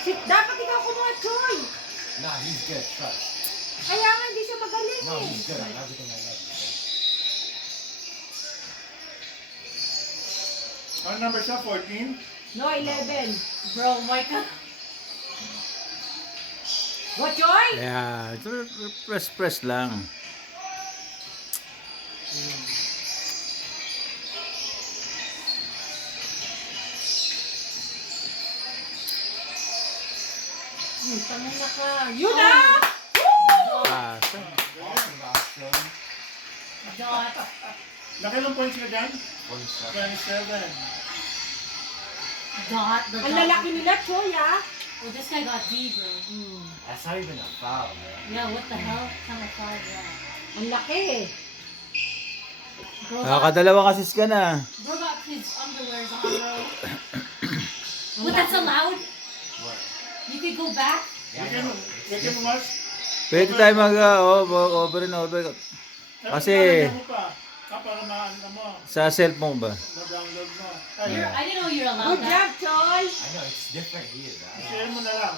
Dapat ikaw kumuha, Choy. Nah, he's good, trust. Kaya nga hindi siya magaling No, eh. he's good on everything I love. Ano number siya? 14? No, 11. Bro, Micah. What, Choy? Yeah, press lang. Tangin na ka. Yun ah! Pasa. Awesome, Australian. Dot. Nakilang points ka dyan? 47. 27. Dot. The Ang dot. lalaki nila, Choy ah. Well, this guy got D, bro. That's not even a foul, man. Yeah, what the hell kind of foul is that? Ang laki eh. Bro got, Nakakadalawa kasis ka na. bro got his underwears on, bro. What, that's allowed? What? You could go back? Yeah, I Bigyan mo. know. Bigyan mo, Mars. Pwede tayo over and over. Kasi- Ano mo pa? Para maano mo. Sa cellphone ba? Ma-download mo. Ay, I didn't know you were allowed Good that. job, Choy. I know, it's different here, right? share mo na lang.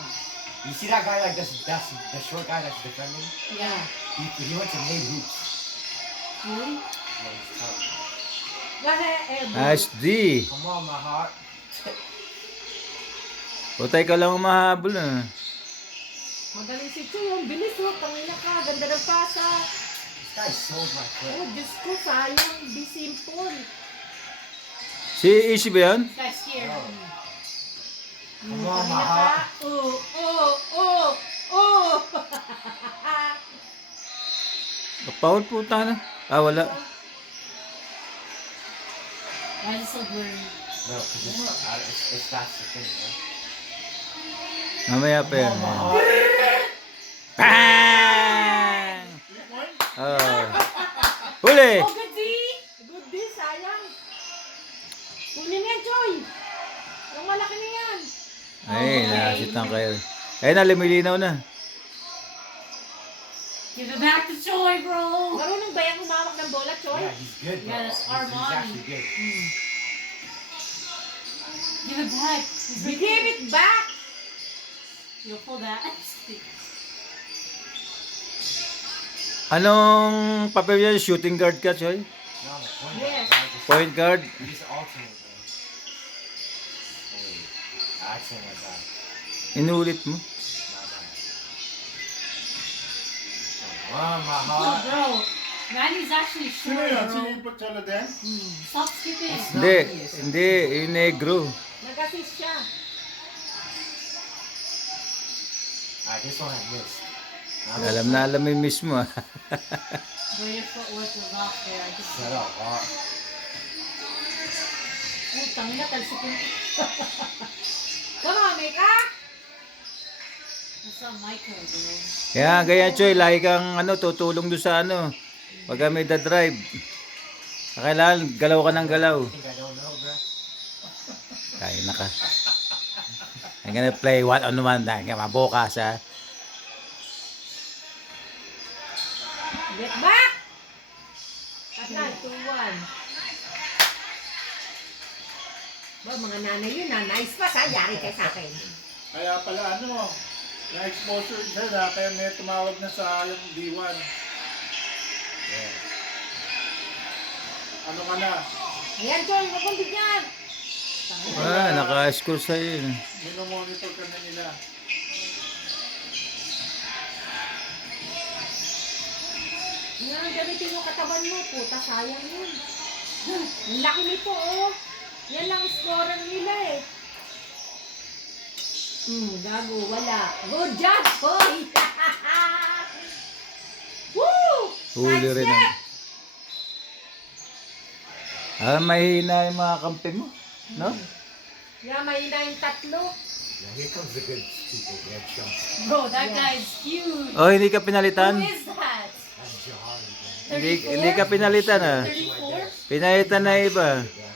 You see that guy, like, that's the short guy that's defending? Yeah. He went to Nate Hoops. Really? Yeah, he's tough. Kasi, Nice D. Come on, my heart. Putay ka lang mahabol ah. magaling si Choy. Ang bilis oh. Tangin na ka. Ganda ng pasa. This guy sold my clip. Oh, Diyos ko, sayang. Be simple. Si Ishi ba yan? This guy's scared. Oh. Come Tangin on, my na ka. heart. Oh. Paul puta na. Ah, wala. Why is it so blurry? No, because it's that's the thing, right? Mamaya pa yan. Come on, my heart. Bang! 3 point? Oh. Huli! Oh, good D! Good din, sayang. Kunin yan, Choy. Yung malaki na yan. Ay, nakasitan kayo. Ayun na, lumilinaw na. Give it back to Joy, bro! Marunong ba yung humawak ng bola, Choy? Yeah, he's good, bro. Yeah, that's He's Armani. actually good. Give it back. He's We give it back. You'll pull that. Anong papel yan? Shooting guard ka, Choy? No, I'm a point Yes. guard, bro. Point guard? You just alternate, bro. Hey, accent like that. Inulit mo? Not bad. Come on, my Oh, heart. bro. Manny's actually Sino short, yun? bro. Sino yung Pacholo din? Stop skipping. Hindi, hindi. Yung negro. Nag-assist siya. Alright, this one I missed. Alam na alam mo yung mismo ah. Bro, your footwork was off there. I just Shut up, Hawk. Oh, tangin na, talsikin. Come on, Mika. That's not Micah, bro. Kaya ganyan, Choy. Lagi kang tutulong doon sa ano. Pag may drive. Kailangan galaw ka ng galaw. Think I don't know, bro? Kaya na ka. I'm gonna play one on one. Dahil mabukas ha. Get back. Tatlan, 2-1. Ba, mga nanay yun ha. Nice pass ha. Yari kayo sa akin. Kaya pala ano, na-exposure siya na kaya may tumawag na sa yung D1. Yeah. Ano ka na? Ayan, Choy. Huwag mong bigyan. Tangin na. Ah, naka-score sa'yo. Minomonitor ka na nila. Yan, gamitin yung katawan mo. Puta, sayang yun. Ang laki nito, oh. Yan lang scorer nila eh. Gago, wala. Good job, boy! Woo! Huli Nice rin step! ang... Ah, mahina yung mga kampi mo. No? Yeah, mahina yung tatlo. Yeah, here comes the good people, good shots. Bro, that guy's huge. Oh, hindi ka Who pinalitan? is that? That's Jahari, bro. Hindi ka pinalitan ah. 34? Pinalitan na iba. Yeah.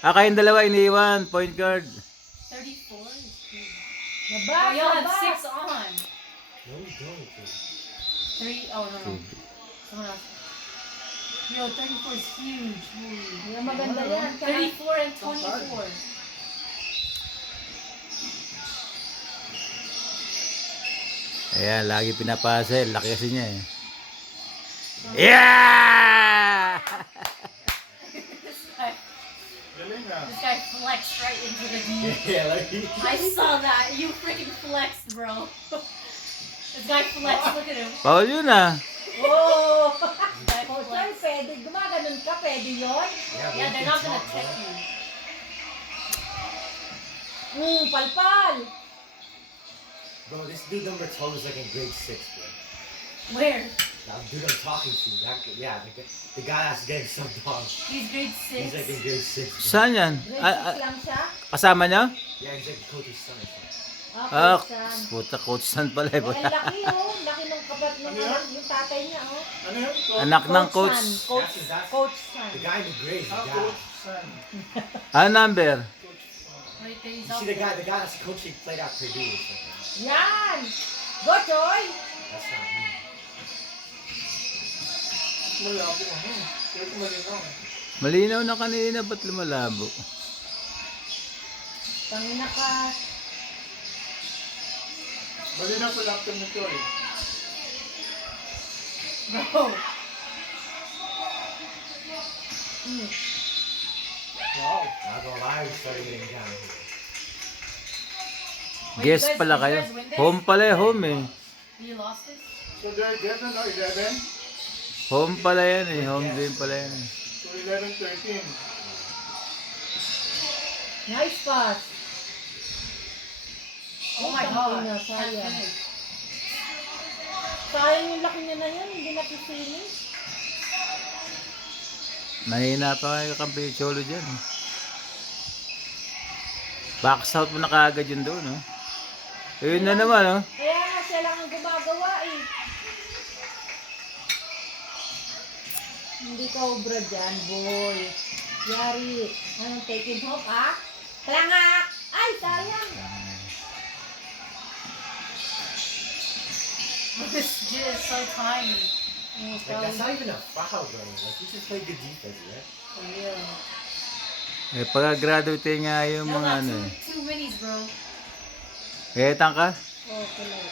Ah, kayong dalawa iniwan. Point guard. 34 is huge. Naba, Oh, y'all have naba. 6 on. No, we don't, bro. 3, oh, no. Someone else. Yo, 34 is huge. Holy. Yan, maganda yan. 34 and 24. Ayan, lagi pinapasa. Laki kasi niya eh. Yeah! Galing ah. This guy flexed right into the D. Yeah, like I saw that. You freaking flexed, bro. This guy flexed. Look at him. Paul yun ah. Oh! This guy Oh, Chay, flexed. pwede. Gumaganon ka, pwede yun. Yeah, they're not gonna tip you. Palpal! bro, this dude number 12 is like in grade 6, bro. Where? That dude I'm talking to, the guy that's getting subbed on. He's grade 6. He's like in grade 6. Bro. Saan yan? Grade 6 lang siya. Kasama niya? Yeah, he's like the coach's son or something. Ah, San. puta, coach san pala. Oh, ang laki oh. Laki ng kapat ng Ano yan? yung tatay niya oh. Ano yun? Anak ng coach. San. Coach, That's- Coach San. The guy in the grade is the guy. Coach San. Ah, number? Right there, he's You up see the there. guy that's coaching played at Purdue or something. Yan! Go, Choy! That's not me. Malabo ano. Kaya malinaw. Malinaw na kanina, ba't lumalabo? Tangina ka. Malinaw sa laptop nito eh. Bro. Wow. Not gonna lie, we started getting down here. Wait, Guess you guys- pala you kayo. guys win this? Home pala eh, home eh. You lost this? So they're getting no 11 Home pala yan eh. Home game pala yan eh. to 11-13. Nice pass. Oh my Ay, god. tangina, Can't sayang. finish. Sayang yung laki niya na yun. Hindi na finish. Mahina pa kayo kampi Cholo dyan. Box out mo na kaagad yun doon, no? Ayun na naman, no? Kaya nga siya lang ang gumagawa eh. Hindi ka obra dyan, boy. Yari. Anong take him home, ah? Kalangak! Ay, sayang! This Jit is so tiny. Oh, Like, that's not even a foul, bro. Like, you just played good defense, right? For real. Eh, pag-graduate nga yung No, mga not ano eh. two minis, bro. Etang ka? Oh, kulay.